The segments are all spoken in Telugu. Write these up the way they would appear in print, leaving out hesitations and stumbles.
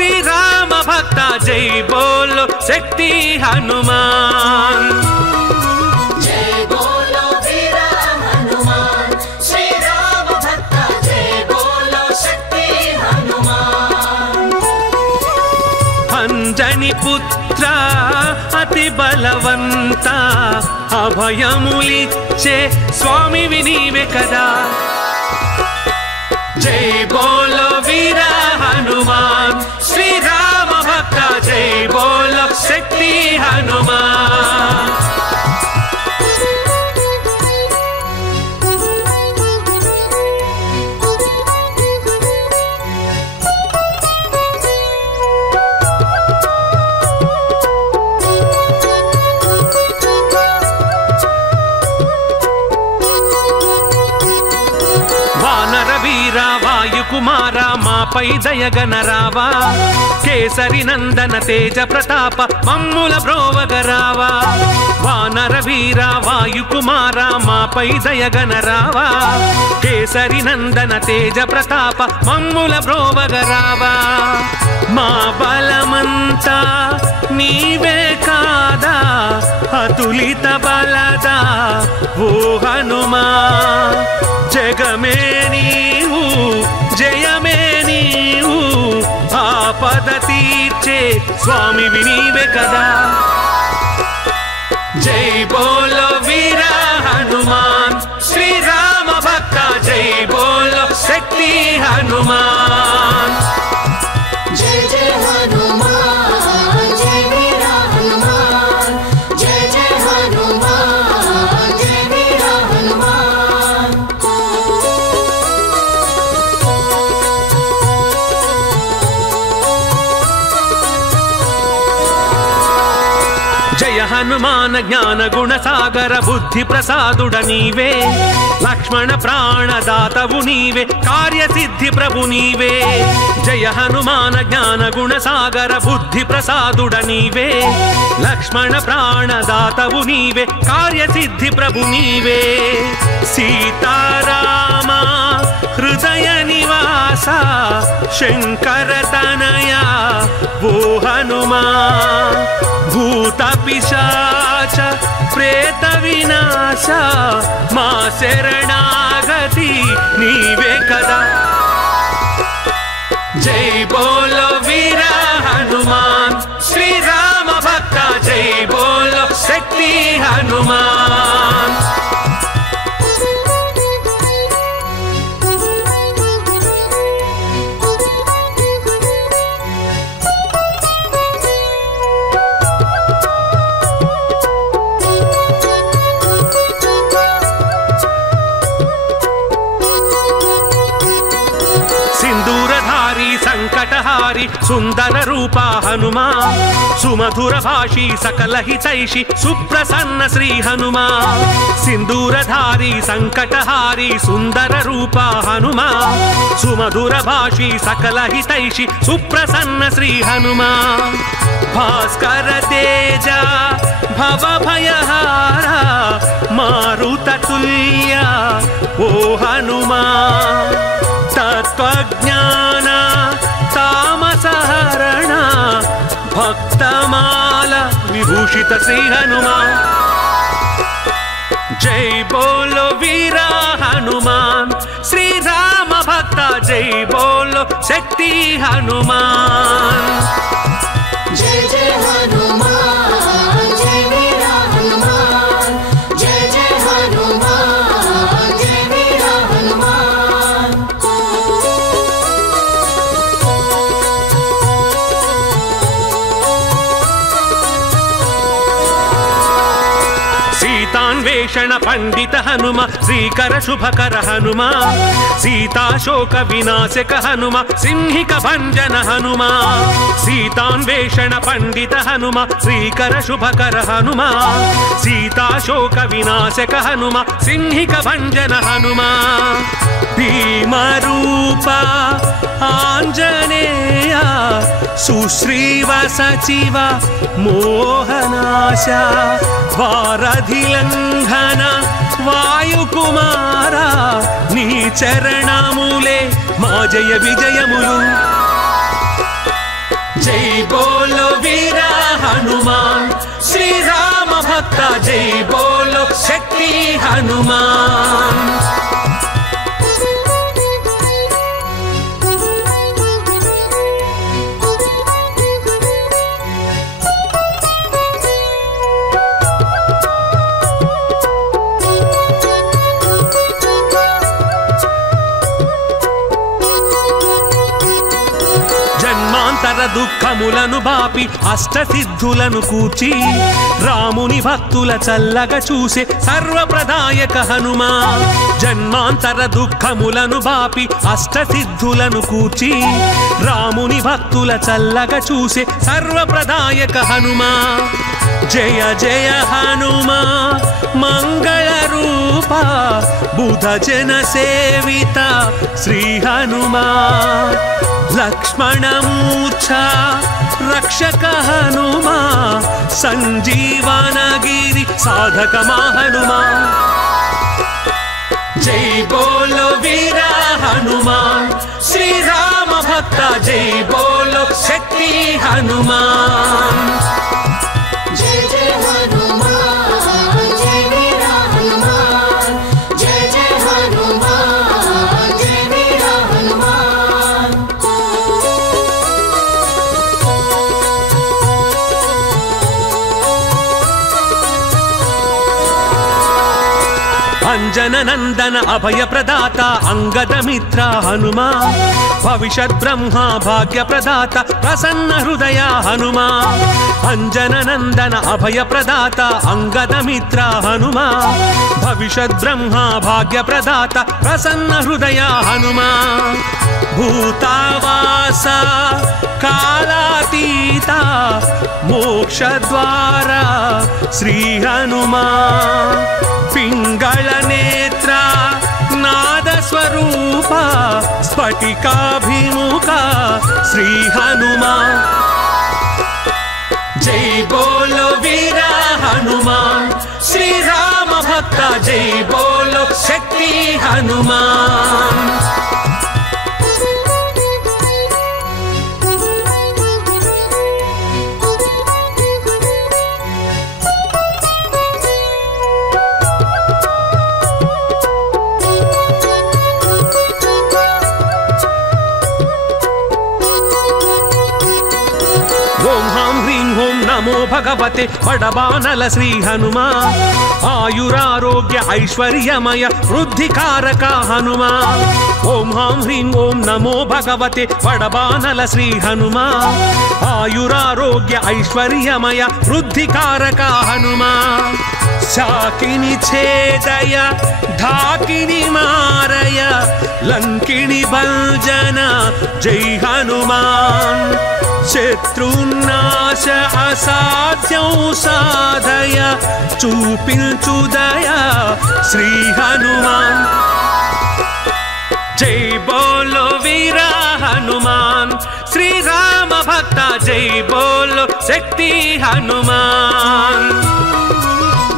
శ్రీరామ భక్త జై బోలో శక్తి హనుమాన్ జై బోలో వీర హనుమాన్ శ్రీరామ భక్త జై బోలో శక్తి హనుమాన్ అంజని పుత్ర అతి బలవంత అభయములిచ్చే స్వామి వినీవే కదా జై బోలో వీర హనుమాన్ శ్రీరామ భక్త జై బోలో శక్తి హనుమాన్ వాయుకుమార మాపై దయగనరావా కేసరి నందన తేజ ప్రతాప మమ్ముల బ్రోవగరావా వానర వీర వాయుకుమార మాపై దయగనరావా కేసరి నందన తేజ ప్రతాప మమ్ముల బ్రోవగరావా మా బలమంతా నీవే కాదా అతులిత బలదా ఓ హనుమా జగమే నీవు జయమే నీవు ఆపద తీర్చే స్వామి వినీవే కదా జై బోలో వీర హనుమాన్ శ్రీరామ భక్త జై బోలో శక్తి హనుమాన్ జై జై హనుమాన్ జై వీర హనుమాన్ జై జై హనుమాన్ జై వీర హనుమాన్ జయ హనుమాన జ్ఞాన గుణ సాగర బుద్ధి ప్రసాదుడ నీవే లక్ష్మణ ప్రాణదాతవు నీవే కార్యసిద్ధి ప్రభు నీవే జయ హనుమాన జ్ఞాన గుణ సాగర బుద్ధి ప్రసాదుడ నీవే లక్ష్మణ ప్రాణదాతవు నీవే కార్యసిద్ధి ప్రభు నీవే సీతారామ హృదయ నివాస శంకర తనయ ఓ హనుమా భూత పిశాచ ప్రేత వినాశ మా శరణాగతి నీవే కదా జై బోలో వీర హనుమాన్ శ్రీరామ భక్త జై బోలో శక్తి హనుమాన్ సంకటహారి సుందర రూపా హనుమా సుమధుర భాషీ సకల హితైషి సుప్రసన్న శ్రీ హనుమా సింధూరధారి సంకటహారి సుందర రూపా హనుమా సుమధుర భాషీ సకల హితైషి సుప్రసన్న శ్రీ హనుమా భాస్కర తేజ భవ భయహార మారుత తుల్య ఓ హనుమా తత్వజ్ఞాన తామసహరణ భక్తమాల విభూషిత శ్రీ హనుమా జై బోలో వీర హనుమాన్ శ్రీరామ భక్త జై బోలో శక్తి హనుమాన్ జై జై హనుమాన్ జై వీర హనుమాన్ జై జై హనుమాన్ జై వీర హనుమాన్ సీతాన్వేషణ పండిత హనుమ శ్రీకర శుభకర హనుమ సీతాశోక వినాశక హనుమ సింహిక భంజన హనుమ సీతాన్వేషణ పండిత హనుమ శ్రీకర శుభకర హనుమ సీతాశోక వినాశక హనుమ సింహిక భంజన హనుమ భీమరూప ఆంజనేయ సుశ్రీవ సచివ మోహనాశ వారధిలంఘన వాయుకుమార నీ చరణములే మా జయ విజయములు జై బోలో వీర హనుమాన్ శ్రీరామ భక్త జై బోలో శక్తి హనుమాన్ దుఃఖములను బాపి అష్టసిద్ధులను కూర్చి రాముని భక్తుల చల్లగా చూసే సర్వప్రదాయక హనుమా జన్మాంతర దుఃఖములను బాపి అష్టసిద్ధులను కూర్చి రాముని భక్తుల చల్లగా చూసే సర్వప్రదాయక హనుమా జయ జయ హనుమా మంగళ రూప బుధ జన సేవిత శ్రీ హనుమా లక్ష్మణమూర్ఛ రక్షక హనుమా సంజీవనగిరి సాధక హనుమా జై బోలో వీర హనుమాన్ శ్రీరామ భక్త జై బోలో శక్తి హనుమాన్ జయ జయ హనుమాన్ జయ వీర హనుమాన్ జయ జయ హనుమాన్ జయ వీర హనుమాన్ అంజన నందన అభయ ప్రదాత అంగద మిత్ర హనుమా భవిష్యత్ బ్రహ్మ భాగ్య ప్రదాత ప్రసన్న హృదయ హనుమా అంజన నందన అభయ ప్రదాత అంగద మిత్ర హనుమా భవిష్యత్ బ్రహ్మ భాగ్య ప్రదాత ప్రసన్న హృదయ హనుమా భూతావాస కాలాతీత మోక్షద్వార శ్రీ హనుమా పింగళ నేత్ర నాద స్వరూప స్ఫటికాభిముఖ శ్రీ హనుమా జై బోలో వీర హనుమాన్ శ్రీరామ భక్త జై బోలో శక్తి హనుమాన్ నమో భగవతే వడబానల శ్రీ హనుమా ఆయురారోగ్య ఐశ్వర్యమయ వృద్ధికారక హనుమా ఓం హాం హ్రీం ఓం నమో భగవతే వడబానల శ్రీ హనుమా ఆయురారోగ్య ఐశ్వర్యమయ వృద్ధికారక హనుమా శాకిని ఛేదయ ఢాకిని మారయ లంకిని భంజన జై హనుమాన్ శత్రునాశ అసాధ్యం సాధయ చూపించుదయ శ్రీ హనుమాన్ జై బోలో వీర హనుమాన్ శ్రీరామ భక్త జై బోలో శక్తి హనుమాన్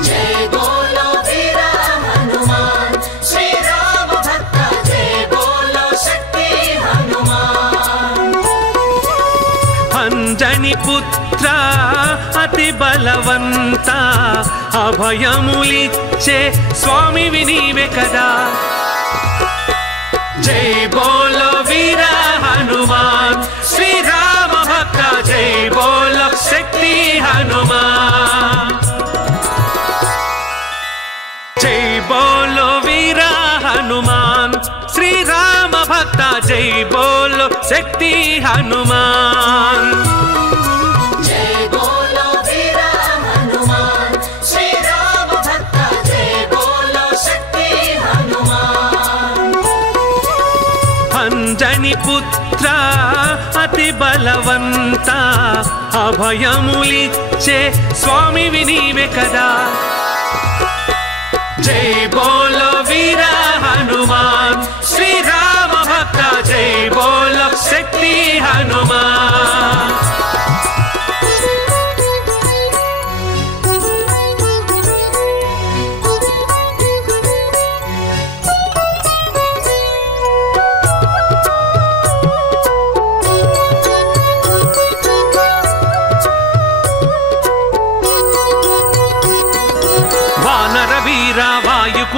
జయ బోలో వీర హనుమాన్ శ్రీరామ భక్త జయ బోలో శక్తి హనుమాన్ అంజని పుత్ర అతి బలవంత అభయములిచ్చే స్వామి వినీవే కదా జై బోలో వీర హనుమాన్ శ్రీరామ భక్త జై బోలో శక్తి హనుమాన్ జై బోలో వీర హనుమాన్ శ్రీరామ భక్త జై బోలో శక్తి హనుమాన్ జయ బోలో వీర హనుమాన్ శ్రీరామ భక్త జయ బోలో శక్తి హనుమాన్ అంజని పుత్ర అతి బలవంత అభయములిచ్చే స్వామి వినీవే కదా జై బోలో వీర హనుమాన్ శ్రీరామ భక్త జై బోలో శక్తి హనుమాన్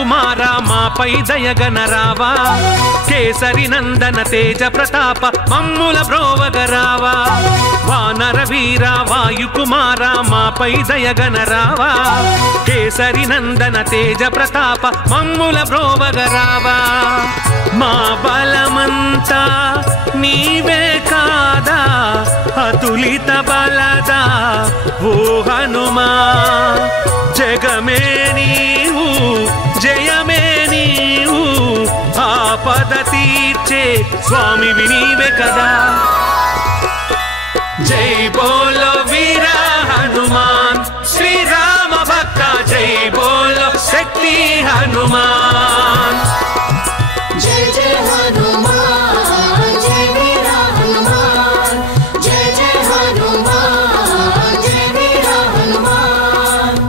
కుమార మాపై దయగనరావా కేసరి నందన తేజ ప్రతాప మమ్ముల బ్రోవగరావా వానర వీర వాయు కుమార మాపై దయగనరావా కేసరి నందన తేజ ప్రతాప మమ్ముల బ్రోవగరావా మా బలమంతా నీవే కాదా అతులిత బలదా ఓ హనుమా జగమే నీవు జయమే నీవు ఆపద తీర్చే స్వామి నీవే కదా జై బోలో వీర హనుమాన్ శ్రీరామ భక్త జై బోలో శక్తి హనుమాన్ జై జై హనుమాన్ జై వీర హనుమాన్ జై జై హనుమాన్ జై వీర హనుమాన్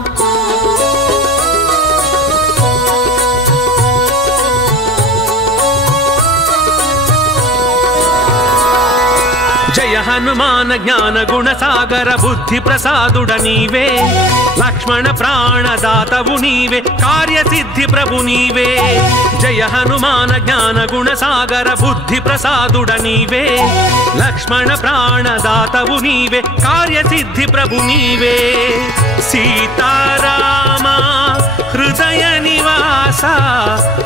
జయ హనుమాన జ్ఞాన గుణ సాగర బుద్ధి ప్రసాదుడ నీవే లక్ష్మణ ప్రాణదాతవు నీవే కార్యసిద్ధి ప్రభు నీవే జయ హనుమాన జ్ఞాన గుణ సాగర బుద్ధి ప్రసాదుడ నీవే లక్ష్మణ ప్రాణదాతవు నీవే కార్యసిద్ధి ప్రభు నీవే సీతారామ హృదయ నివాస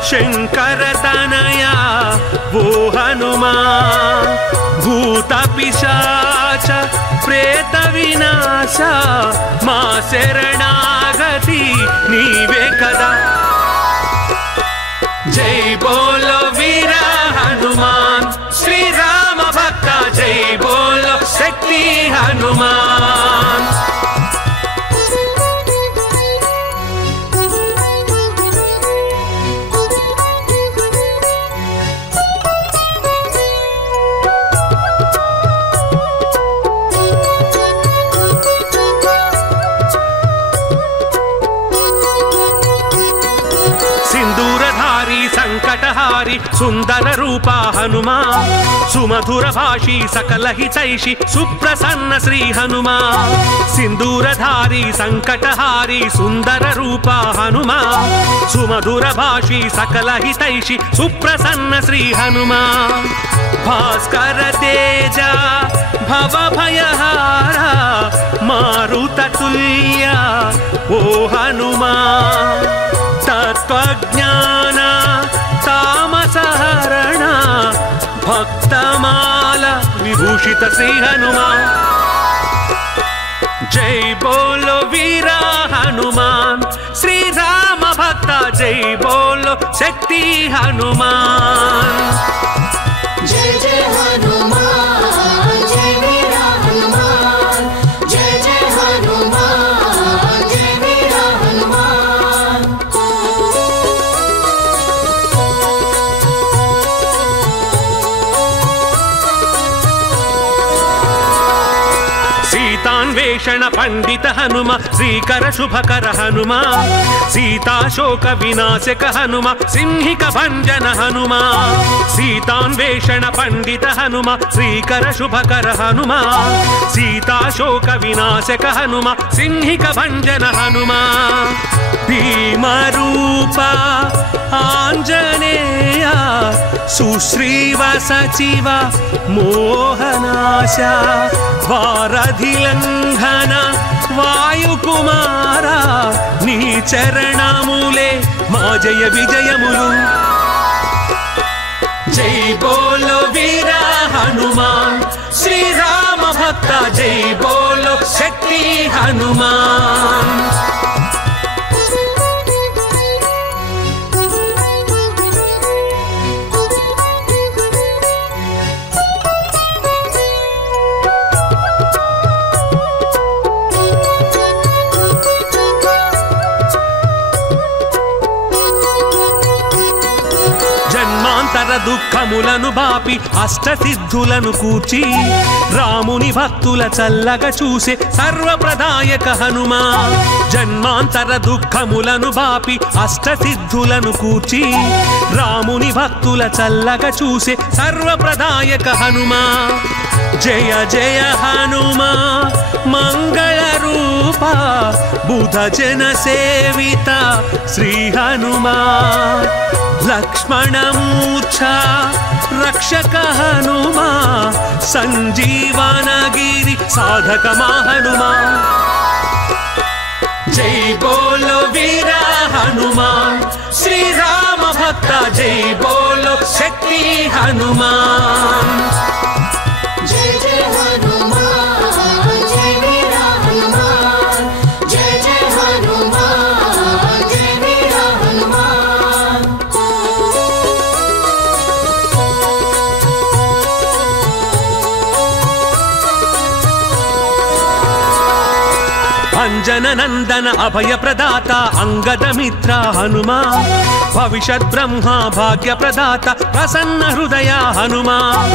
శంకర తనయ ఓ హనుమా భూత పిశాచ ప్రేత వినాశ మా శరణాగతి నీవే కదా జై బోలో వీర హనుమాన్ శ్రీరామ భక్త జై బోలో శక్తి హనుమాన్ సంకటహారి సుందర రూపా హనుమా సుమధుర భాషి సకల హితైషి సుప్రసన్న శ్రీ హనుమా సింధూరధారి సంకటహారి సుందర రూపా హనుమా సుమధుర భాషి సకల హితైషి సుప్రసన్న శ్రీ హనుమా భాస్కర తేజ భవ భయహార మారుత తుల్య ఓ హనుమా తత్వజ్ఞాన తామసహరణ భక్తమాల విభూషిత శ్రీ హనుమా జై బోలో వీర హనుమాన్ శ్రీరామ భక్త జై బోలో శక్తి హనుమాన్ జై జై హనుమాన్ జై వీర హనుమాన్ జై జై హనుమాన్ జై వీర హనుమాన్ సీతాన్వేషణ పండిత హనుమ శ్రీకర శుభకర హనుమ సీతాశోక వినాశక హనుమ సింహిక భంజన హనుమ సీతాన్వేషణ పండిత హనుమ శ్రీకర శుభకర హనుమ సీతాశోక వినాశక హనుమ సింహిక భంజన హనుమ భీమరూప ఆంజనేయ సుశ్రీవ సచివ మోహనాశ వారధిలంఘన వాయుకుమార నీ చరణములే మా జయ విజయములు జై బోలో వీర హనుమాన్ శ్రీరామ భక్త జై బోలో శక్తి హనుమాన్ దుఃఖములను బాపి అష్టసిద్ధులను కూర్చి రాముని భక్తుల చల్లగా చూసే సర్వప్రదాయక హనుమా జన్మాంతర దుఃఖములను బాపి అష్టసిద్ధులను కూర్చి రాముని భక్తుల చల్లగా చూసే సర్వప్రదాయక హనుమా జయ జయ హనుమా మంగళ రూప बुध जन सेविता श्री हनुमान लक्ष्मण मूर्छा रक्षक हनुमान संजीवन गिरि साधक हनुमान जय बोलो वीरा हनुमान श्री राम भक्त जय बोलो शक्ति हनुमान जय जय हनुमान जय वीरा हनुमान जय जय हनुमान जय वीरा हनुमान अंजन नंदन अभय प्रदाता अंगद मित्र हनुमान भविष्यत् ब्रह्मा भाग्य प्रदाता प्रसन्न हृदय हनुमान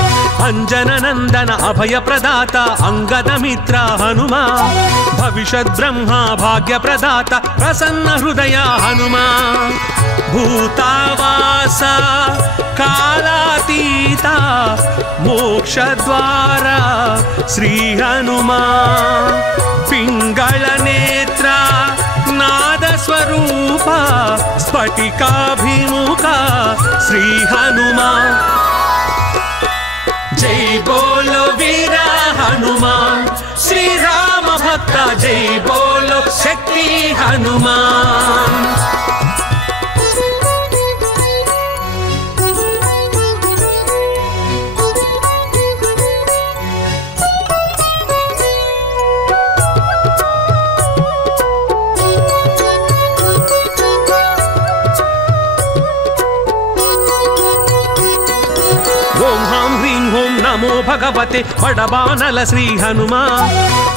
अंजन नंदन अभय प्रदाता अंगद मित्र हनुमान भविष्यत् ब्रह्मा भाग्य प्रदाता प्रसन्न हृदय हनुमान भूतावासा कालातीता मोक्षद्वारा श्री हनुमान पिंगल नेत्र नाद स्वरूप स्फटिकाभिमुखा श्री हनुमान जय बोलो वीरा हनुमान श्री राम भक्त जय बोलो शक्ति हनुमान नमो भगवते बड़बानल श्री हनुमान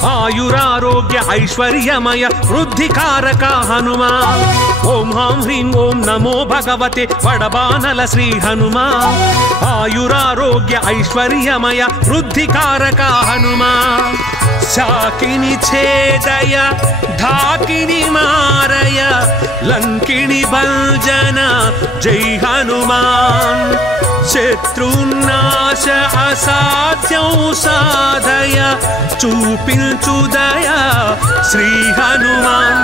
आयुरारोग्य ऐश्वर्यमय वृद्धिकारक हनुमान ओम हां ह्रीं ओम नमो भगवते बड़बानल श्री हनुमान आयुरारोग्य ऐश्वर्यमय वृद्धिकारक हनुमान शाकिनी छेदय ढाकिनी मारय लंकिनी भंजन जय हनुमान शत्रुनाश असाध्యం साधय చూపించుదయ श्री हनुमान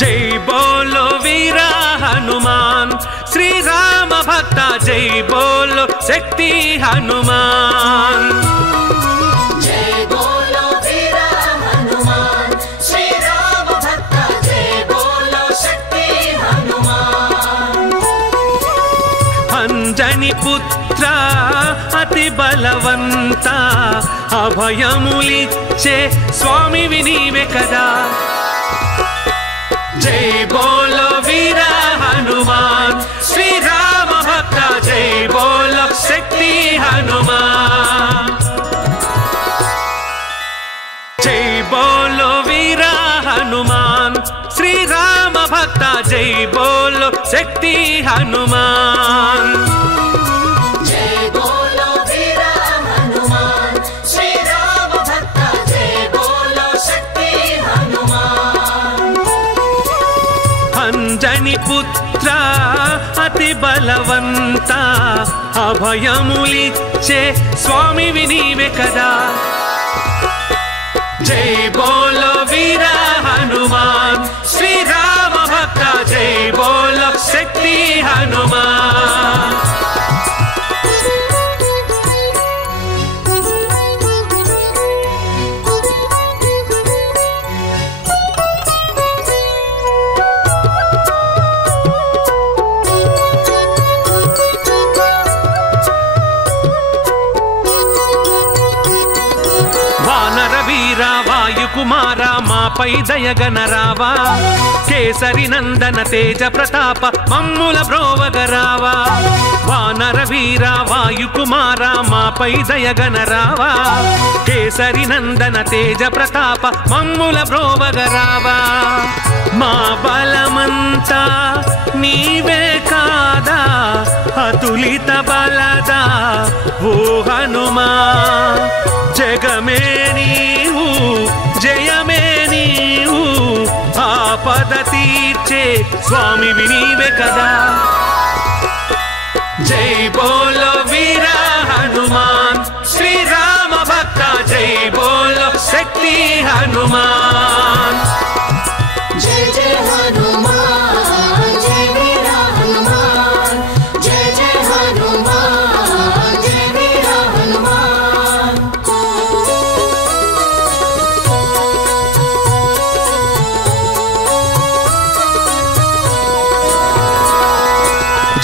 जय बोलो वीरा हनुमान श्री राम भक्त जय बोलो शक्ति हनुमान जय बोलो वीरा हनुमान श्री राम भक्त जय बोलो शक्ति हनुमान अंजनी पुत्र अति बलवंत अभयमुलिच्चे स्वामी विनीवे कदा जय बोलो वीरा हनुमान श्री राम भक्त जय बोलो शक्ति हनुमान जय बोलो वीरा हनुमान श्री राम भक्त जय बोलो शक्ति हनुमान जय बोलो वीरा हनुमान श्री राम भक्त जय बोलो शक्ति हनुमान अंजनी पुत्र अति बलवंत अभयमुलिच्चे स्वामी विनीवे कदा जय बोलो वीरा हनुमान श्री राम भक्त जय बोलो शक्ति हनुमान वायुकुमारा मापै दयगनरावा केसरी नंदन तेज प्रताप मम्मुल ब्रोवगरावा वानर वीरा वायुकुमारा मापै दयगनरावा केसरी नंदन तेज प्रताप मम्मुल ब्रोवगरावा మా బలమంతా నీవే కాదా అతులిత బలదా ఓ హనుమా జగమే నీవు జయమే నీవు ఆపద తీర్చే స్వామి నీవే కదా జై బోలో వీర హనుమాన్ శ్రీరామ భక్త జై బోలో శక్తి हनुमान जय जय हनुमान जय वीरा हनुमान जय जय हनुमान जय वीरा हनुमान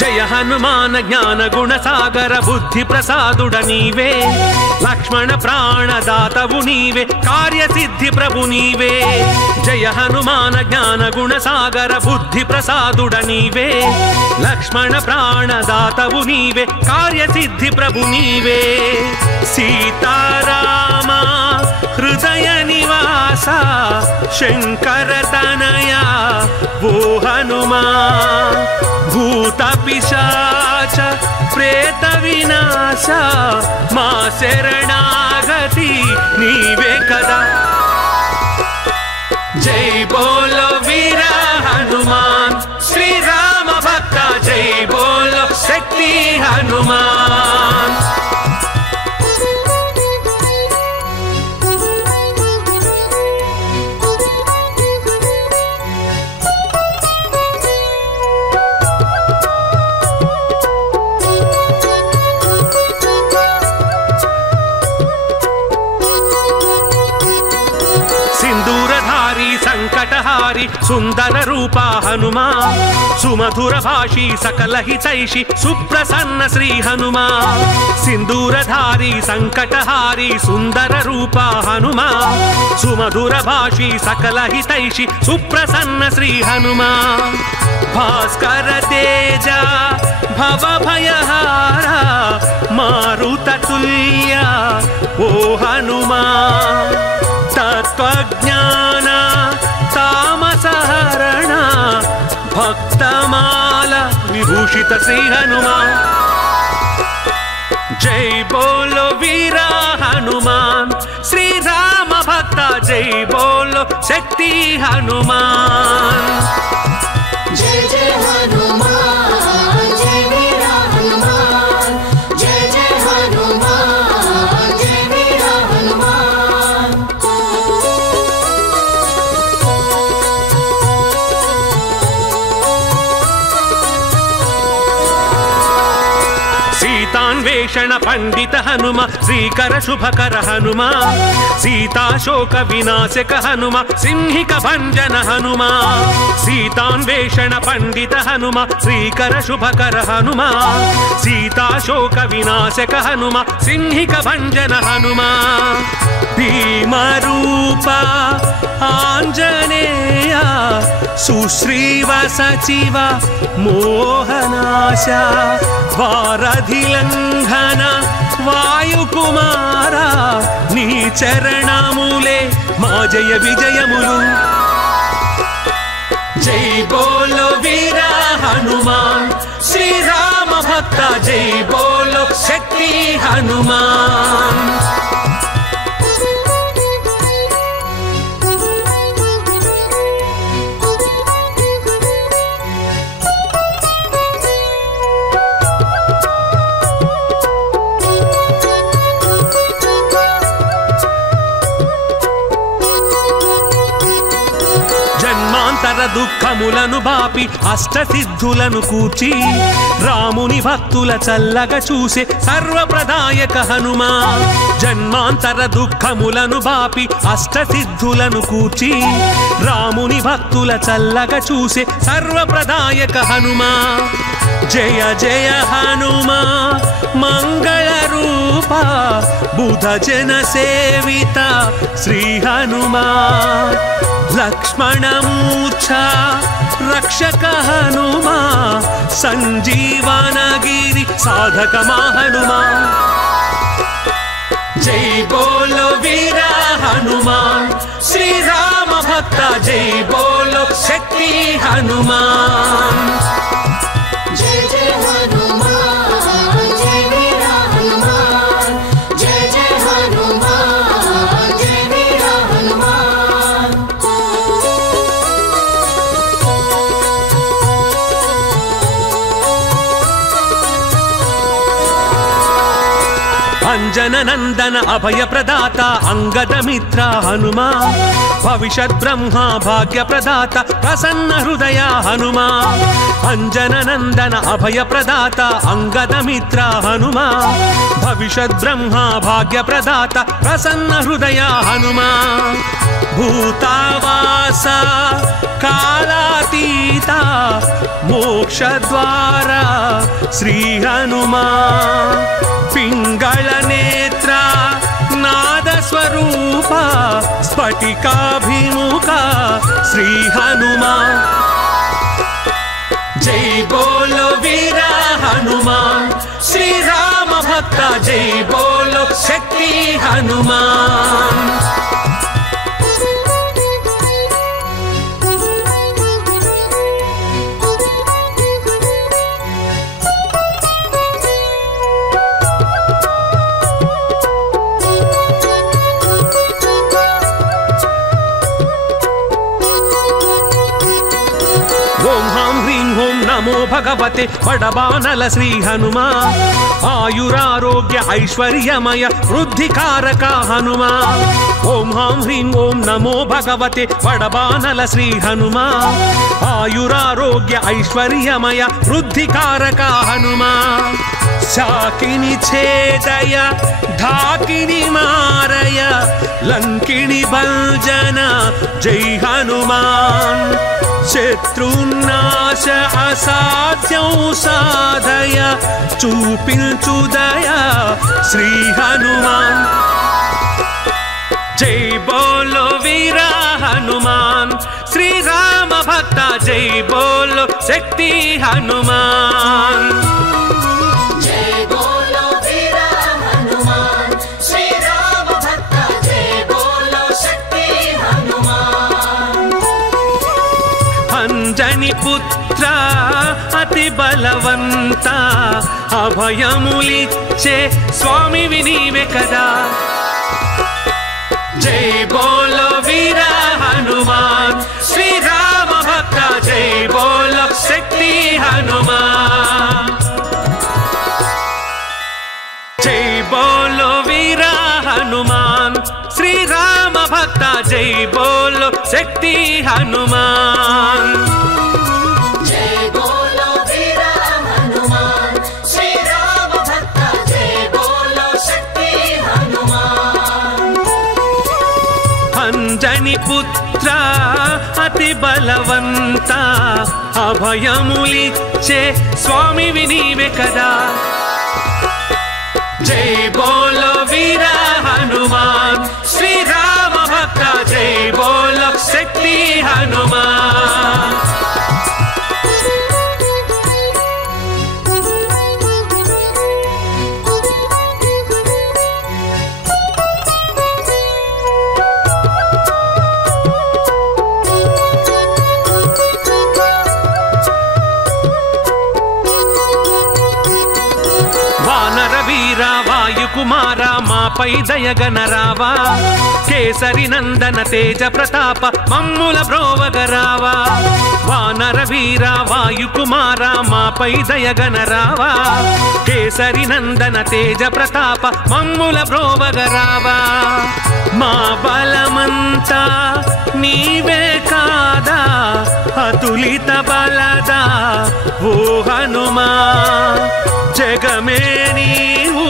जय हनुमान ज्ञान गुण सागर बुद्धि प्रसादुड नीवे लक्ष्मण प्राणदातवु नीवे कार्य सिद्धि प्रभु नीवे जय हनुमान ज्ञान गुण सागर बुद्धि प्रसादुड नीवे लक्ष्मण प्राणदातवु नीवे कार्य सिद्धि प्रभु नीवे सीताराम हृदय निवास शंकर तनया वो हनुमान भूत पिशाच प्रेत विनाश मा शरणागति नीवे कदा जय बोलो वीर हनुमान श्री राम भक्त जय बोलो शक्ति हनुमान संकटहारी सुंदर रूपा हनुमान सुमधुर भाषी सकल हितैषी सुप्रसन्न श्री हनुमान सिंदूरधारी संकटहारी सुंदर रूपा हनुमान सुमधुर भाषी सकल हितैषी सुप्रसन्न श्री हनुमान भास्कर तेज भव भयहारा मारुत तुल्य ओ हनुमान तत्वज्ञान तामसहरण भक्तमाल विभूषित श्री हनुमान जय बोलो वीर हनुमान श्री राम भक्त जय बोलो शक्ति हनुमान जय जय हनुमान जय वीरा हनुमान जय जय हनुमान जय वीरा हनुमान सीतान्वेषण पंडित हनुमा श्रीकर शुभकर हनुमा सीता शोक विनाशक हनुमा सिंहिक भंजन हनुमा सीतान्वेषण पंडित हनुमा श्रीकर शुभकर हनुमा सीता शोक विनाशक हनुमा सिंहिक भंजन हनुमा भीम रूप आंजनेय सुश्रीव सचिव मोहनाश वारधि लंघन वायुकुमारा नी चरणमुले मा जय विजयमुलु जय बोलो वीर हनुमान श्री राम भक्त जय बोलो शक्ति हनुमान దుఃఖములను బాపి అష్టసిద్ధులను కూర్చి రాముని భక్తుల చల్లగా చూసే సర్వప్రదాయక హనుమా జన్మాంతర దుఃఖములను బాపి అష్టసిద్ధులను కూర్చి రాముని భక్తుల చల్లగా చూసే సర్వప్రదాయక హనుమా జయ జయ హనుమా మంగళ రూప బుధ జన సేవిత శ్రీ హనుమా लक्ष्मण मूर्छा रक्षक हनुमा संजीवनगिरि साधक हनुमा जय बोलो वीर हनुमान श्री राम भक्त जय बोलो शक्ति हनुमान जय जय हनुमान जय वीरा हनुमान जय जय हनुमान जय वीरा हनुमान अंजन అంజననందన అభయ ప్రదాత అంగద మిత్ర హనుమా భవిష్యత్ బ్రహ్మ భాగ్య ప్రదాత ప్రసన్న హృదయ హనుమా అంజననందన అభయ ప్రదాత అంగద మిత్ర హనుమా భవిష్యత్ బ్రహ్మ భాగ్య ప్రదాత ప్రసన్న హృదయ హనుమా భూతావాస కాలాతీత మోక్షద్వార శ్రీ హనుమా పింగళ నేత్ర నాద స్వరూప స్ఫటికాభిముఖ శ్రీ హనుమా జై బోలో వీర హనుమాన్ శ్రీ రామ భక్త జై బోలో శక్తి హనుమాన్ నమో భగవతే వడబానల శ్రీ హనుమా ఆయురారోగ్య ఐశ్వర్యమయ వృద్ధికారక హనుమా ఓం హాం హ్రీం ఓం నమో భగవతే వడబానల శ్రీ హనుమా ఆయురారోగ్య ఐశ్వర్యమయ వృద్ధికారక హనుమా శాకిని ఛేదయ ఢాకిని మారయ లంకిని భంజన జై హనుమాన్ శత్రునాశ అసాధ్యం సాధయ చూపించుదయ శ్రీ హనుమాన్ జై బోలో వీర హనుమాన్ శ్రీ రామ భక్త జై బోలో శక్తి హనుమాన్ అంజని పుత్ర అతి బలవంత అభయములిచ్చే స్వామి వినీవే కదా జై బోలో వీర హనుమాన్ శ్రీ రామ భక్త జై బోలో శక్తి హనుమాన్ జై బోలో వీర హనుమాన్ శ్రీ రామ భక్త జై బోలో శక్తి హనుమాన్ జై బోలో వీర హనుమాన్ శ్రీ రామ భక్త జై బోలో శక్తి హనుమాన్ అంజని పుత్ర అతి బలవంత అభయములిచ్చే స్వామి వినీవే కదా జై బోలో వీర హనుమాన్ శ్రీ రామ భక్త జై బోలో శక్తి హనుమాన్ వాయుకుమార మాపై దయగనరావా కేసరి నందన తేజ ప్రతాప మమ్ముల బ్రోవగరావా వానర వీర వాయుకుమార మాపై దయగనరావా కేసరి నందన తేజ ప్రతాప మమ్ముల బ్రోవగరావా మా బలమంతా నీవే కాదా అతులిత బలదా ఓ హనుమా జగమే నీవు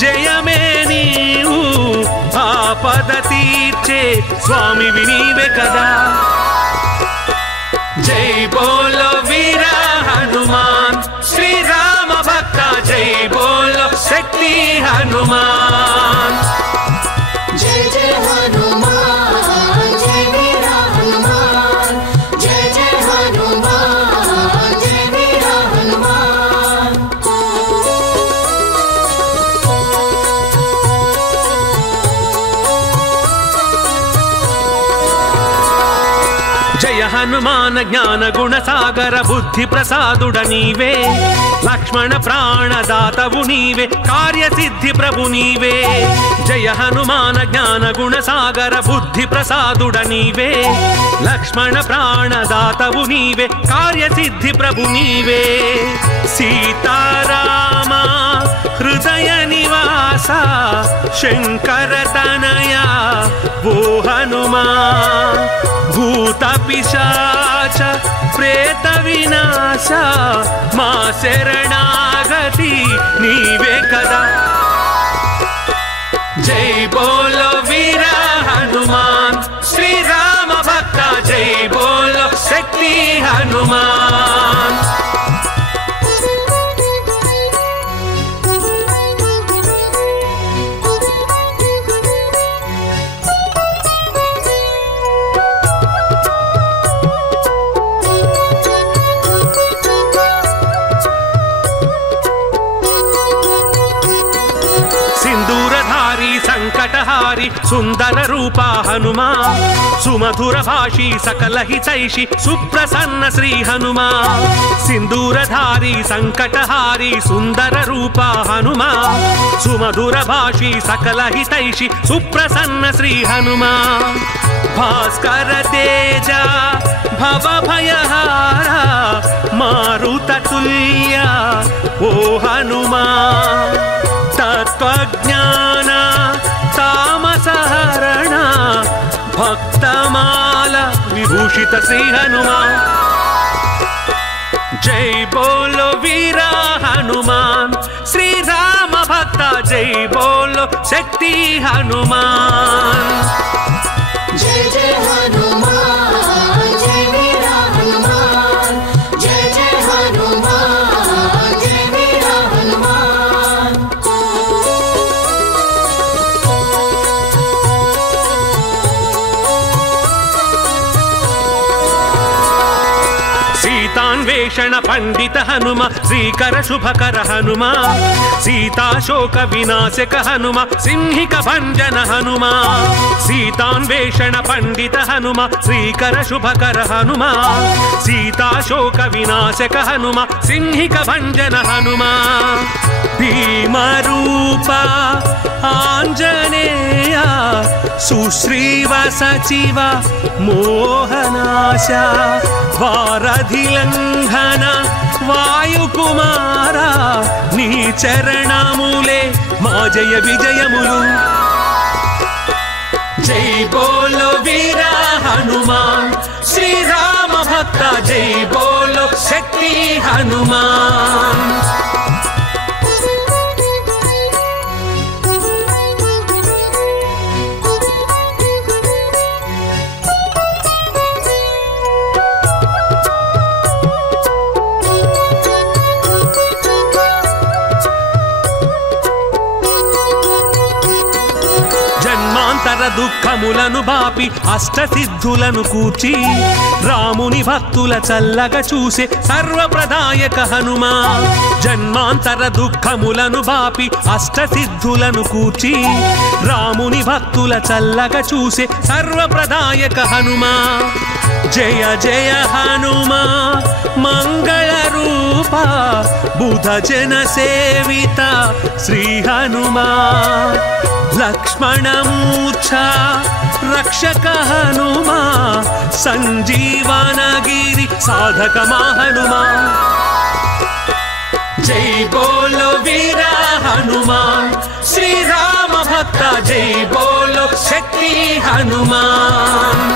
జయమే నీవు ఆపద తీర్చే స్వామి వినీవే కదా జై బోలో వీర హనుమాన్ శ్రీ రామ భక్త జై బోలో శక్తి హనుమాన్ జై జై హనుమాన్ జై వీర హనుమాన్ జై జై హనుమాన్ జై వీర హనుమాన్ జయ హనుమాన జ్ఞాన గుణ సాగర బుద్ధి ప్రసాదుడ నీవే లక్ష్మణ ప్రాణదాతవు నీవే కార్యసిద్ధి ప్రభు నీవే జయ హనుమాన జ్ఞాన గుణ సాగర బుద్ధి ప్రసాదుడ నీవే లక్ష్మణ ప్రాణదాతవు నీవే కార్యసిద్ధి ప్రభు నీవే సీతారామ హృదయ నివాస శంకర తనయా ఓ హనుమా భూత పిశాచ ప్రేత వినాశ మా శరణాగతి నీవే కదా జై బోలో వీర హనుమాన్ శ్రీరామ భక్త జై బోలో శక్తి హనుమాన్ సంకటహారి సుందర రూప హనుమా సుమధుర భాషి సకల హితైషి సుప్రసన్న శ్రీ హనుమా సింధూరధారి సంకటహారి సుందర రూప హనుమా సుమధుర భాషి సకల హితైషి సుప్రసన్న శ్రీ హనుమా భాస్కర తేజ భవ భయహార మారుత తుల్య ఓ హనుమా తత్వజ్ఞాన తామసహరణ భక్తమాల విభూషిత శ్రీ హనుమా జై బోలో వీర హనుమాన్ శ్రీరామ భక్త జై బోలో శక్తి హనుమాన్ జై జై హనుమాన్ జై వీర హనుమాన్ జై జై హనుమాన్ జై వీర హనుమాన్ సీతాన్వేషణ పండిత హనుమ శ్రీకర శుభకర హనుమ సీతాశోక వినాశక హనుమ సింహిక భంజన హనుమ సీతాన్వేషణ పండిత హనుమ శ్రీకర శుభకర హనుమ సీతాశోక వినాశక హనుమ సింహిక భంజన హనుమ భీమరూప ఆంజనేయ సుశ్రీవ సచివ మోహనాశ వారధిలంఘన వాయుకుమార నీ చరణములే మా జయ విజయములు జై బోలో వీర హనుమాన్ శ్రీరామ భక్త జై బోలో శక్తి హనుమాన్ దుఃఖములను బాపి అష్టసిద్ధులను కూర్చి రాముని భక్తుల చల్లగా చూసే సర్వప్రదాయక హనుమా జన్మాంతర దుఃఖములను బాపి అష్టసిద్ధులను కూర్చి రాముని భక్తుల చల్లగా చూసే సర్వప్రదాయక హనుమా జయ జయ హనుమా మంగళ రూప బుధ జన సేవిత శ్రీ హనుమా లక్ష్మణమూర్ఛ రక్షక హనుమా సంజీవనగిరి సాధక హనుమా జై బోలో వీర హనుమాన్ శ్రీరామ భక్త జై బోలో శక్తి హనుమాన్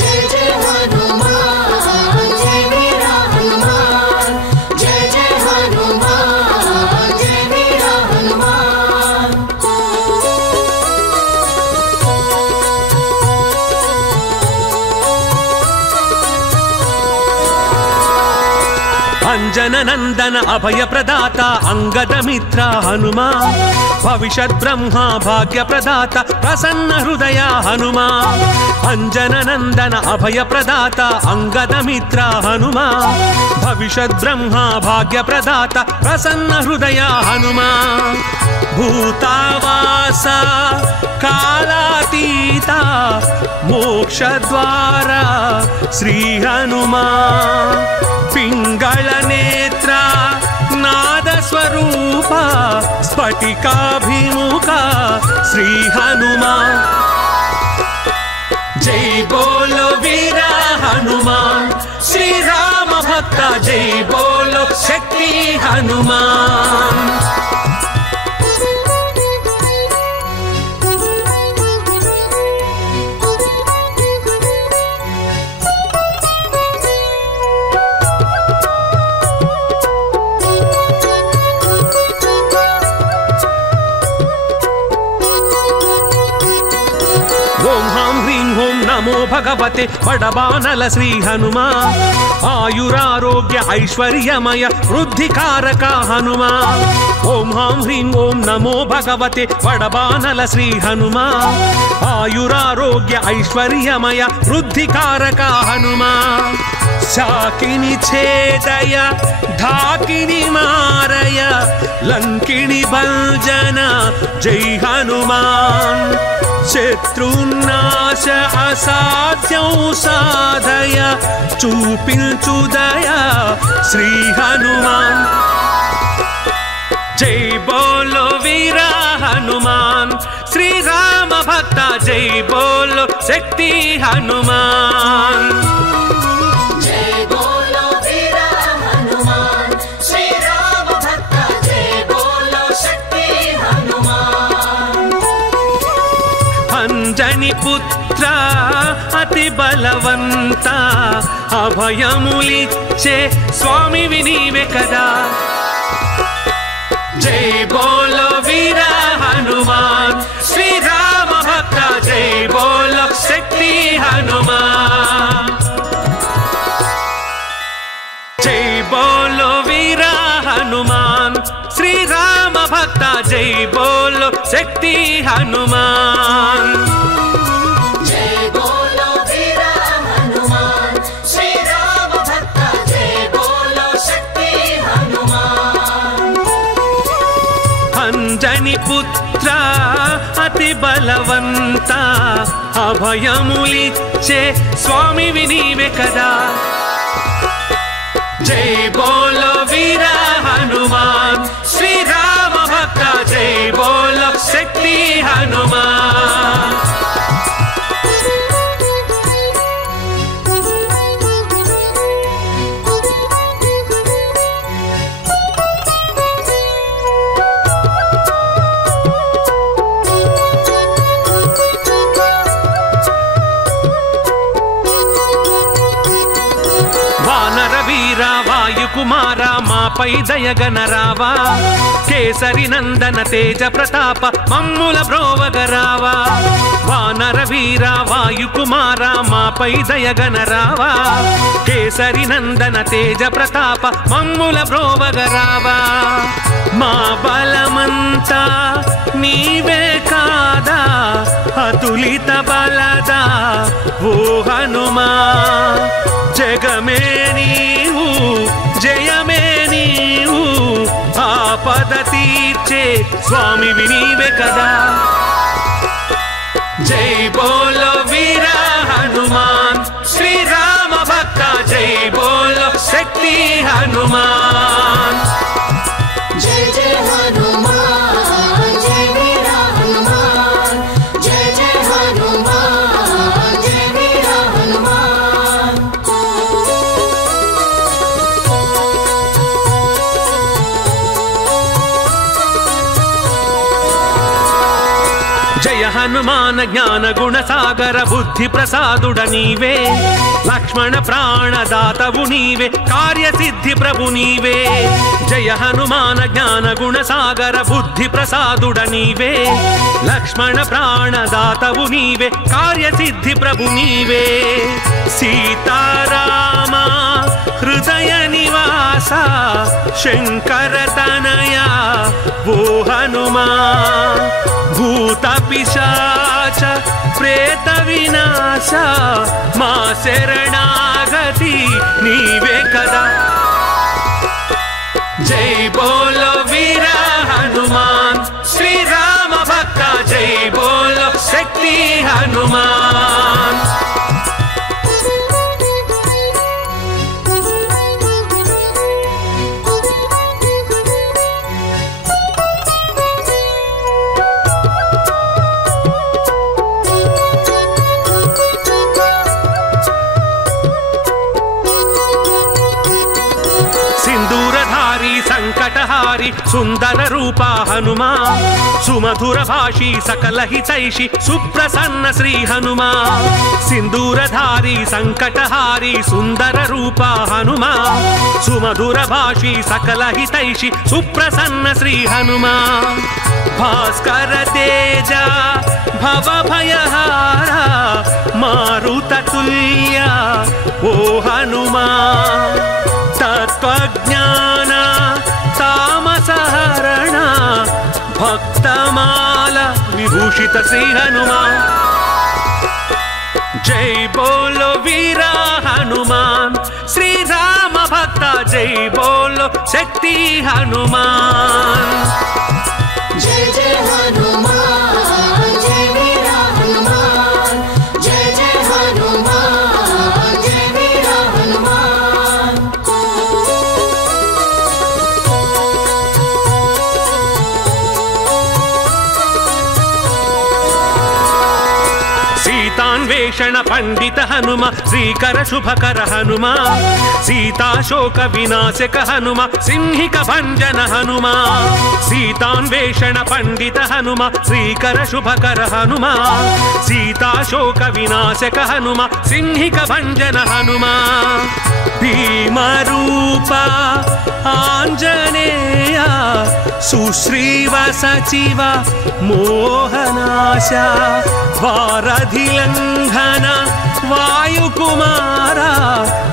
జై జై హనుమాన్ జై వీర హనుమాన్ జై జై హనుమాన్ జై వీర హనుమాన్ అంజన నందన అభయ ప్రదాత అంగద మిత్ర హనుమా భవిష్యత్ బ్రహ్మ భాగ్య ప్రదాత ప్రసన్న హృదయ హనుమా అంజన నందన అభయ ప్రదాత అంగద మిత్ర హనుమా భవిష్యత్ బ్రహ్మ భాగ్య ప్రదాత ప్రసన్న హృదయ హనుమా భూతావాస కాలాతీత మోక్షద్వార శ్రీ హనుమా పింగళ నేత్ర నాద స్వరూప స్ఫటికాభిముఖ శ్రీ హనుమా జై బోలో వీర హనుమాన్ శ్రీరామ భక్త జై బోలో बोलो शक्ति हनुमान। ओम हां ह्रीं ओम नमो भगवते बड़बानल श्री हनुमा। आयुरारोग्य ऐश्वर्यमय वृद्धिकारक हनुमा। ओम हां ह्रीं ओम नमो भगवते बड़बानल श्री हनुमा। आयुरारोग्य ऐश्वर्यमय वृद्धिकारक हनुमा। शाकिनी छेदय ढाकिनी मारय लंकिनी भंजन जय हनुमान। शत्रुनाश असाध्యం साधय చూపించుదయ श्री हनुमान। जय बोलो वीर हनुमान श्री राम भक्त जय बोलो शक्ति हनुमान। जय बोलो वीर हनुमान श्री राम भक्त जय बोलो शक्ति हनुमान। अंजनी पुत्र अति बलवंत अभयमुलिच्चे स्वामी विनीवे कदा। जय बोलो वीर हनुमान श्री राम भक्त जय बोलो शक्ति हनुमान। जय बोलो वीर हनुमान श्री राम भक्त जय बोलो शक्ति हनुमान। जय बोलो वीर हनुमान श्री राम भक्त जय बोलो शक्ति हनुमान। अंजनी पुत्र अति बलवंत अभयमुलिच्चे स्वामी विनीवे कदा। जय बोलो वीर हनुमान श्री राम भक्त जय बोलो शक्ति हनुमान। वानर वीरा वायुकुमारा मापै दयगनरावा। केसरी नंदन तेज प्रताप मम्मुल ब्रोवगरावा। वानर वीरा वायुकुमारा मापै दयगनरावा। केसरी नंदन तेज प्रताप मम्मुल ब्रोवगरावा। మా బలమంతా నీవే కాదా అతులిత బలదా ఓ హనుమా। జగమే నీవు జయమే నీవు ఆపద తీర్చే స్వామి వినీవే కదా। జై బోలో వీర హనుమాన్ శ్రీ రామ భక్త జై బోలో శక్తి హనుమాన్। जय जय हनुमान जय वीर हनुमान। जय जय हनुमान जय वीर हनुमान। जय हनुमान ज्ञान गुण सागर बुद्धि प्रसादुड नीवे। लक्ष्मण प्राणदातवु नीवे कार्य सिद्धि प्रभु नीवे। जय हनुमान ज्ञान गुण सागर बुद्धि प्रसादुड नीवे। लक्ष्मण प्राणदातवु नीवे कार्य सिद्धि प्रभु नीवे। सीताराम हृदय निवास शंकर तनया वो हनुमान। भूत पिशाच प्रेत विनाश मा शरणागति नीवे कदा। जय बोलो वीर हनुमान श्री राम भक्त जय बोलो शक्ति हनुमान। सिंदूर సంకటహారి సుందర రూప హనుమా సుమధుర భాషి సకల హితైషి సుప్రసన్న శ్రీ హనుమా సింధూరధారి సంకటహారి సుందర రూప హనుమా సుమధుర భాషి సకల హితైషి సుప్రసన్న శ్రీ హనుమా భాస్కర తేజ భవ భయహార మారుత తుల్య ఓ హనుమా తత్వజ్ఞాన తామసహరణ భక్తమాల విభూషిత శ్రీ హనుమా జై బోలో వీరా హనుమాన్ శ్రీ రామ భక్త జై బోలో శక్తి హనుమాన్ जय जय हनुमान जय वीरा हनुमान जय जय हनुमान जय वीरा हनुमान सीतान्वेषण पंडित हनुमा श्रीकर शुभकर हनुमा सीताशोक विनाशक हनुमा सिंहिक भंजन हनुमा सीतान्वेषण पंडित हनुमा श्रीकर शुभकर हनुमा सीताशोक विनाशक हनुमा सिंहिक भंजन हनुमा भीमरूप आंजनेय सुश्रीव सचिव मोहनाश वारधिलंघन वायुकुमार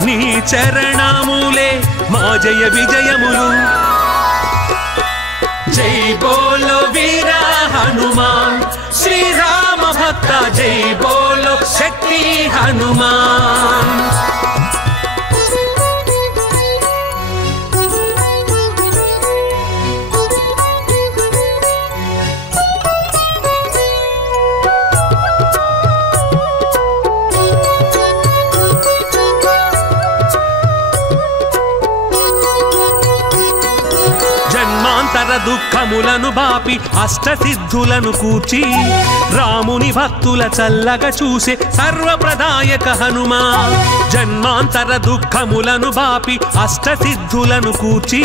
नी चरणमुले मा जय विजयमुलु जय बोलो वीरा हनुमान श्री राम भक्त जय बोलो शक्ति हनुमान దుఃఖములను బాపి అష్టసిద్ధులను కూర్చి రాముని భక్తుల చల్లగా చూసే సర్వప్రదాయక హనుమా జన్మాంతర దుఃఖములను బాపి అష్టసిద్ధులను కూర్చి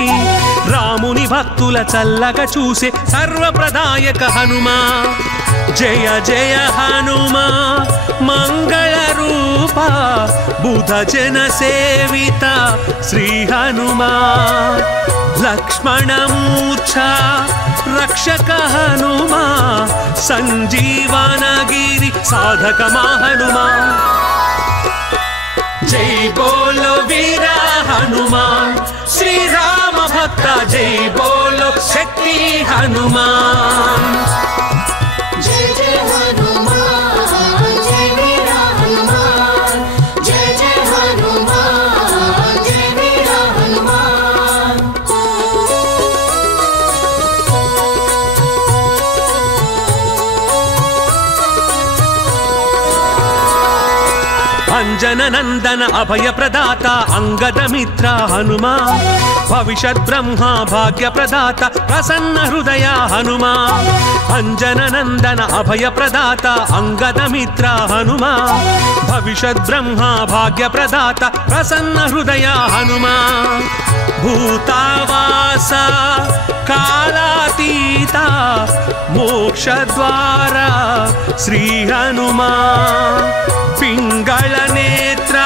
రాముని భక్తుల చల్లగా చూసే సర్వప్రదాయక హనుమా జయ జయ హనుమా మంగళ రూప బుధ జన సేవిత శ్రీ హనుమా लक्ष्मणमूर्छा रक्षक हनुमा संजीवनगिरि साधक हनुमा जय बोलो वीरा हनुमान श्री राम भक्त जय बोलो शक्ति हनुमान जय जय हनुमान जय वीरा हनुमान जय जय हनुमान जय वीरा हनुमान अंजन नंदन अभय प्रदाता अंगद मित्र हनुमा भविष्यत् ब्रह्मा भाग्य प्रदाता प्रसन्न हृदय हनुमा अंजन नंदन अभय प्रदाता अंगद मित्र हनुमा भविष्यत् ब्रह्मा भाग्य प्रदाता प्रसन्न हृदय हनुमा भूतावास कालातीता मोक्षद्वार श्री हनुमा पिंगल नेत्र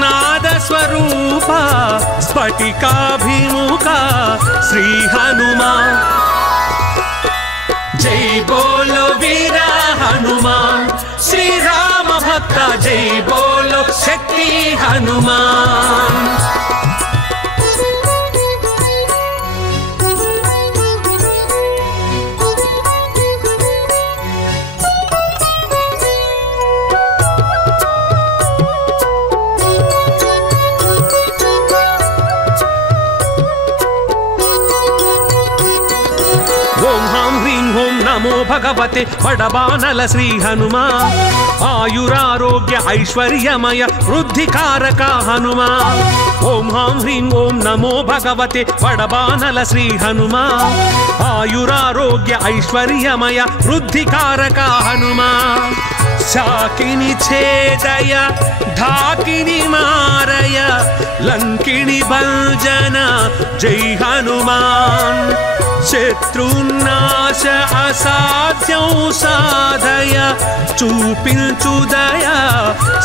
नाद स्वरूप स्फटिकाभिमुख श्री हनुमा जय बोलो वीरा हनुमान श्री राम भक्त जय बोलो शक्ति हनुमान नमो भगवते बड़बानल श्री हनुमा आयुरारोग्य ऐश्वर्यमय वृद्धिकारक हनुमा ओम हां ह्रीं ओम नमो भगवते बड़बानल श्री हनुमा आयुरारोग्य ऐश्वर्यमय वृद्धिकारक हनुमा చాకిని ఛేదయ ఢాకిని మారయ లంకిని భంజన జై హనుమాన్ శత్రునాశ అసాధ్యం సాధయ చూపించుదయ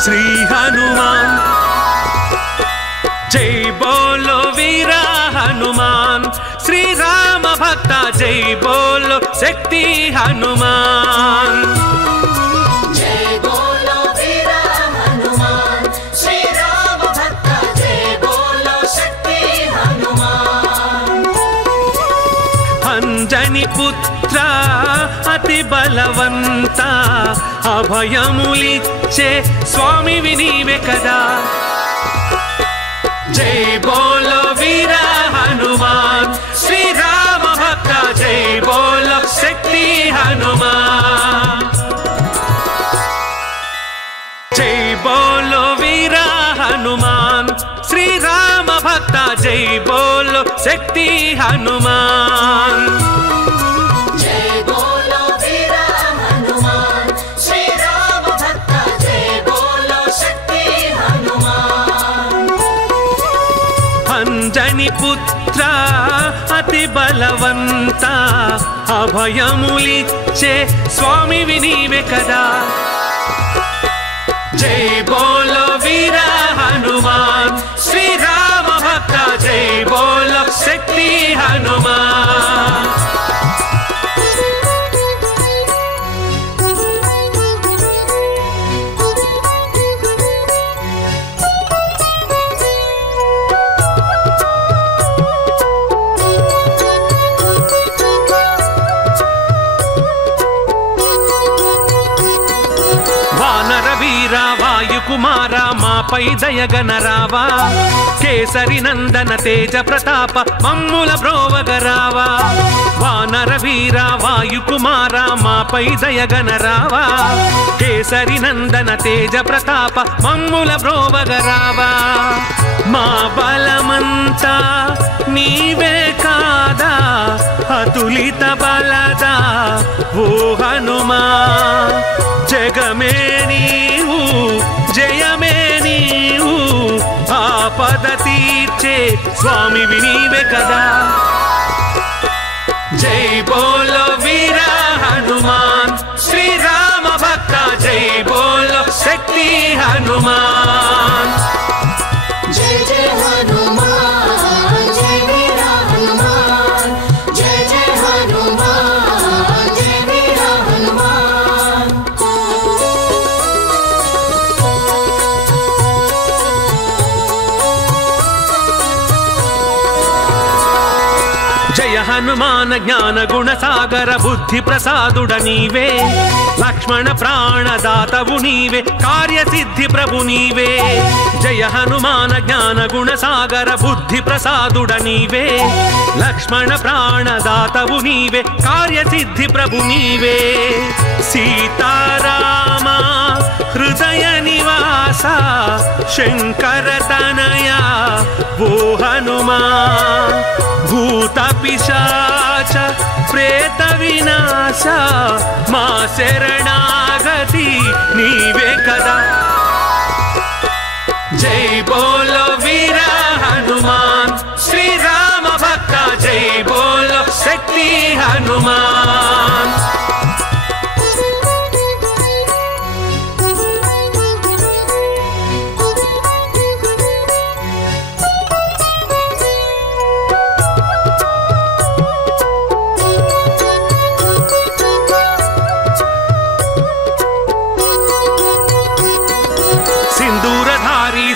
శ్రీ హనుమాన్ జై బోలో వీర హనుమాన్ శ్రీ రామ భక్త జై బోలో శక్తి హనుమాన్ జై బోలో వీర హనుమాన్ శ్రీ రామ భక్త జై బోలో శక్తి హనుమాన్ అంజని పుత్ర అతి బలవంత అభయములిచ్చే స్వామి వినీవే కదా జై బోలో వీర హనుమాన్ శ్రీ రామ భక్త జై బోలో శక్తి హనుమాన్ జై బోలో వీర హనుమాన్ శ్రీ రామ భక్త జై బోలో శక్తి హనుమాన్ జై బోలో వీర హనుమాన్ శ్రీ రామ భక్త జై బోలో శక్తి హనుమాన్ అంజని పుత్ర అతి బలవంత అభయములిచ్చే స్వామి వినీవే కదా జై బోలో వీర హనుమాన్ శ్రీ రామ భక్త జై బోలో శక్తి హనుమాన్ వాయుకుమార మాపై దయగనరావా కేసరి నందన తేజ ప్రతాప మమ్ముల బ్రోవగరావా వానర వీర వాయుకుమార మాపై దయగనరావా కేసరి నందన తేజ ప్రతాప మమ్ముల బ్రోవగరావా మా బలమంతా నీవే కాదా అతులిత బలదా ఓ హనుమా జగమే నీవు జయమే నీవు ఆపద తీర్చే స్వామి వినీవే కదా జై బోలో వీర హనుమాన్ శ్రీ రామ భక్త జై బోలో శక్తి హనుమాన్ జై జై హనుమాన్ జై వీర హనుమాన్ జై జై హనుమాన్ జై వీర హనుమాన్ జయ హనుమాన జ్ఞాన గుణ సాగర బుద్ధి ప్రసాదుడ నీవే లక్ష్మణ ప్రాణదాతవు నీవే కార్యసిద్ధి ప్రభు నీవే జయ హనుమాన జ్ఞాన గుణ సాగర బుద్ధి ప్రసాదుడ నీవే లక్ష్మణ ప్రాణదాతవు నీవే కార్యసిద్ధి ప్రభు నీవే సీతారామ హృదయ నివాస శంకర తనయ ఓ హనుమా భూత పిశాచ ప్రేత వినాశ మా శరణాగతి నీవే కదా జై బోలో వీర హనుమాన్ శ్రీ రామ భక్త జై బోలో శక్తి హనుమాన్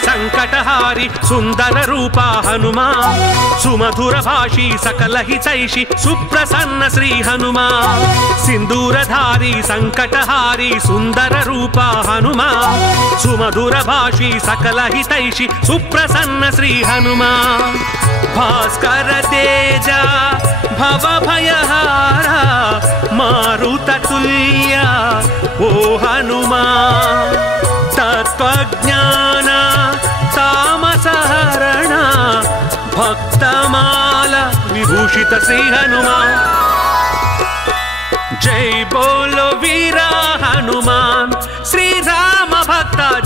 సంకటహారి సుందర రూపా హనుమా సుమధుర భాషీ సకల హితైషి సుప్రసన్న శ్రీ హనుమా సింధూరధారి సంకటహారి సుందర రూపా హనుమా సుమధుర భాషీ సకల హితైషి సుప్రసన్న శ్రీ హనుమా భాస్కర తేజ భవ భయహార మారుత తుల్య ఓ హనుమా తత్వజ్ఞాన తామసహరణ భక్తమాల విభూషిత శ్రీ హనుమా జై బోలో వీర హనుమాన్ శ్రీ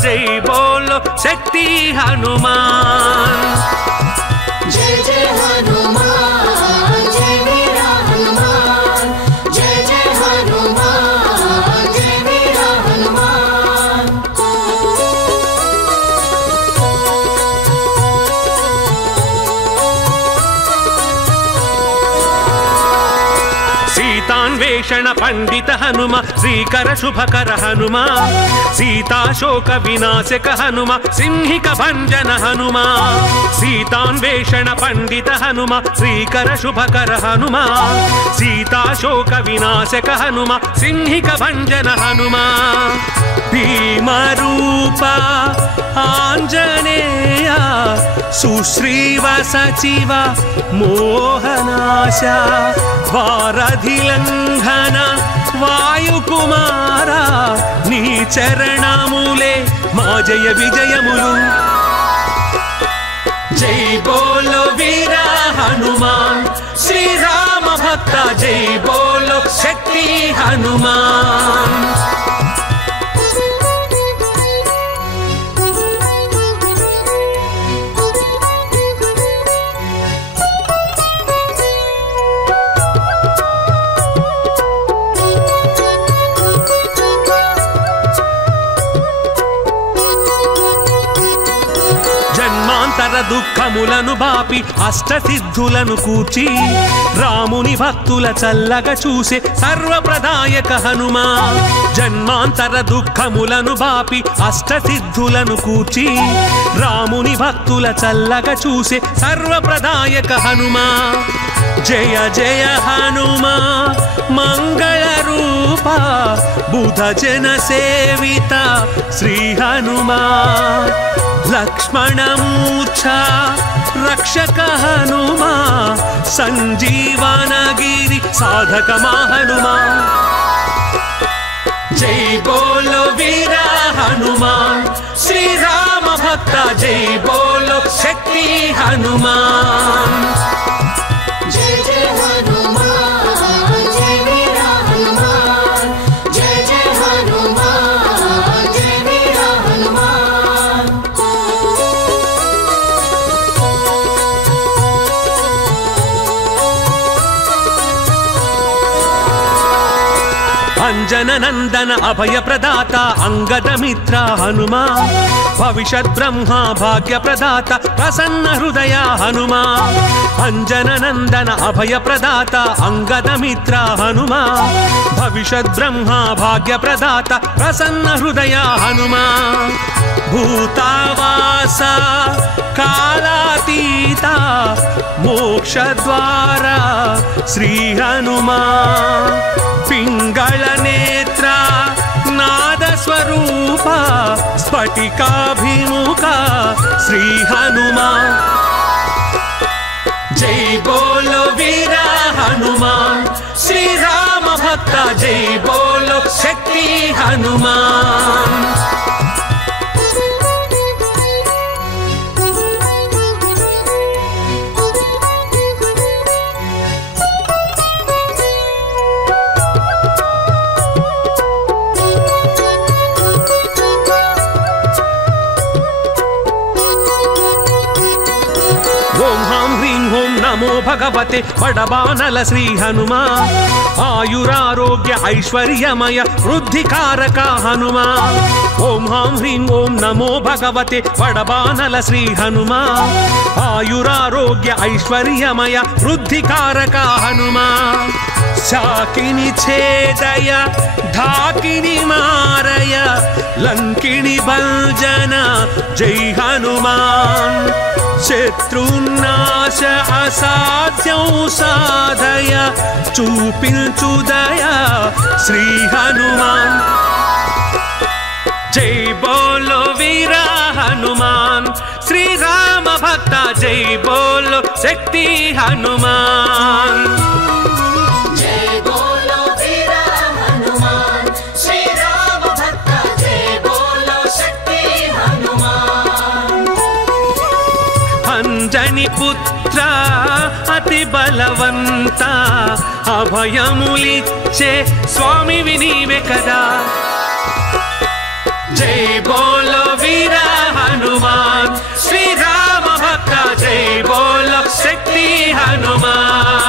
జై బోలో శక్తి హనుమాన్ జయ జయ హనుమాన్ జయ వీర హనుమాన్ జయ జయ హనుమాన్ జయ వీర హనుమాన్ సీతాన్వేషణ పండిత హనుమ శ్రీకర శుభకర హనుమ సీతాశోక వినాశక హనుమ సింహిక భంజన హనుమ సీతాన్వేషణ పండిత హనుమ శ్రీకర శుభకర హనుమ సీతాశోక వినాశక హనుమ సింహిక భంజన హనుమ భీమరూప ఆంజనేయ సుశ్రీవ సచివ మోహనాశ వారధిలంఘన వాయుకుమార నీ చరణములే మా జయ విజయములు జై బోలో వీర హనుమాన్ శ్రీరామ భక్త జై బోలో శక్తి హనుమాన్ దుఃఖములను బాపి అష్టసిద్ధులను కూర్చి రాముని భక్తుల చల్లగా చూసే సర్వప్రదాయక హనుమా జన్మాంతర దుఃఖములను బాపి అష్టసిద్ధులను కూర్చి రాముని భక్తుల చల్లగా చూసే సర్వప్రదాయక హనుమా జయ జయ హనుమా మంగళ రూప బుధ జన సేవిత శ్రీ హనుమా లక్ష్మణమూర్ఛ రక్షక హనుమా సంజీవనగిరి సాధక హనుమా జై బోలో వీర హనుమాన్ శ్రీరామ భక్త జై బోలో శక్తి హనుమాన్ జయ జయ హనుమాన్ జయ వీర హనుమాన్ జయ జయ హనుమాన్ జయ వీర హనుమాన్ అంజన నందన అభయ ప్రదాత అంగద మిత్ర హనుమా భవిష్యత్ బ్రహ్మ భాగ్య ప్రదాత ప్రసన్న హృదయ హనుమా అంజన నందన అభయ ప్రదాత అంగద మిత్ర హనుమా భవిష్యత్ బ్రహ్మ భాగ్య ప్రదాత ప్రసన్న హృదయ హనుమా భూతావాస కాలాతీత మోక్షద్వార శ్రీ హనుమా పింగళ నేత్ర నాద స్వరూప స్ఫటికాభిముఖ శ్రీ హనుమా జై బోలో వీర హనుమాన్ శ్రీరామ భక్త జై బోలో శక్తి హనుమాన్ నమో భగవతే వడబానల శ్రీ హనుమా ఆయురారోగ్య ఐశ్వర్యమయ వృద్ధికారక హనుమా ఓం హాం హ్రీం ఓం నమో భగవతే వడబానల శ్రీ హనుమా ఆయురారోగ్య ఐశ్వర్యమయ వృద్ధికారక హనుమా శాకిని ఛేదయ ఢాకిని మారయ లంకిని భంజన జై హనుమాన్ శత్రునాశ అసాధ్యం సాధయ చూపించుదయ శ్రీ హనుమాన్ జై బోలో వీర హనుమాన్ శ్రీరామ భక్త జై బోలో శక్తి హనుమాన్ అంజని పుత్ర అతి బలవంత అభయములిచ్చే స్వామి వినీవే కదా जय बोलो वीर हनुमान, श्री राम भक्त जय बोलो शक्ति हनुमान।